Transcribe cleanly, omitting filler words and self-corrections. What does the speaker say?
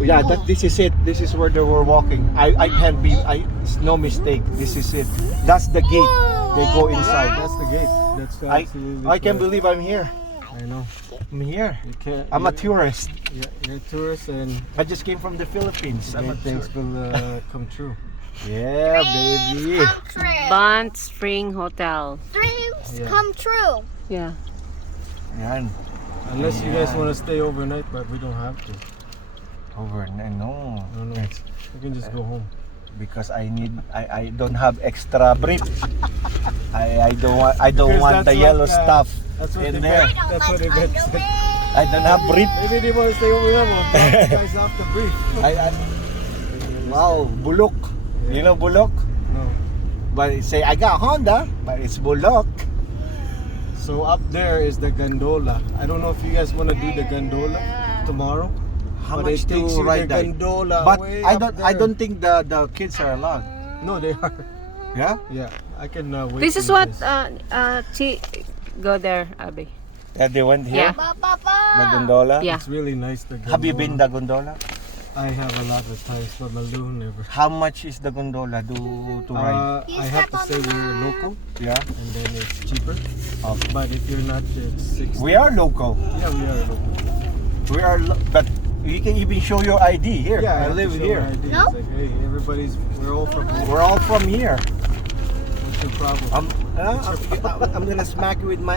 Yeah, this is it. This is where they were walking. I can't be. It's no mistake. This is it. That's the gate. They go inside. That's the gate. That's absolutely I can't correct. believe I'm here. I know. I'm here. You can't. I'm a tourist. You're a tourist, and I just came from the Philippines. I'm a great things tourist. will come true. Yeah, baby. Come true. Bant Spring Hotel. Dreams Yeah. come true. Yeah. Yan. Unless you guys want to stay overnight, but we don't have to. Overnight, no. No. We can just go home. Because I don't have extra brief. I don't Because want the that's yellow what, stuff That's what in they there. meant. That's what they meant. I don't have brief. Maybe they want to stay over here. We'll drop you guys off the brief. Wow, bulok. You know bulok? No. But say I got Honda, but it's bulok. So up there is the gondola. I don't know if you guys want to do the gondola tomorrow. How But much it takes to you ride the that? gondola But way I up don't there. think the kids are allowed. No, they are. Yeah? Yeah, I can wait. This is till what this. go there, Abby. Yeah, they went here. Yeah. The gondola. Yeah. It's really nice. The gondola. Have you been the gondola? I have a lot of times, but Malou never. How much is the gondola to ride? I have to say we're local, Yeah. and then it's cheaper. Okay. But if you're not, it's 60. We are local. Yeah, we are local. We are, but you can even show your ID here. Yeah, I have to live show here. my ID. No? It's like, hey, we're all from here. We're all from here. What's your problem? I'm gonna smack you with my